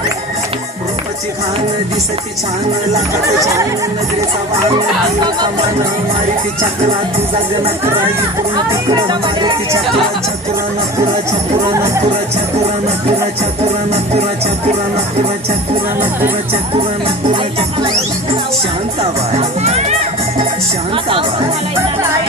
रूपाची खान दिसती छान लाखात छान नजरेचा बाण कमान मारिती चक्रा तुझा गणकरा इकडून तिकडं मारिती चक्रा चक्रा नपुरा चपुरा नपुरा चपुरा नपुरा चपुरा नपुरा चपुरा नपुरा चपुरा नपुरा चपुरा नपुरा चपुरा शांताबाई शांताबाई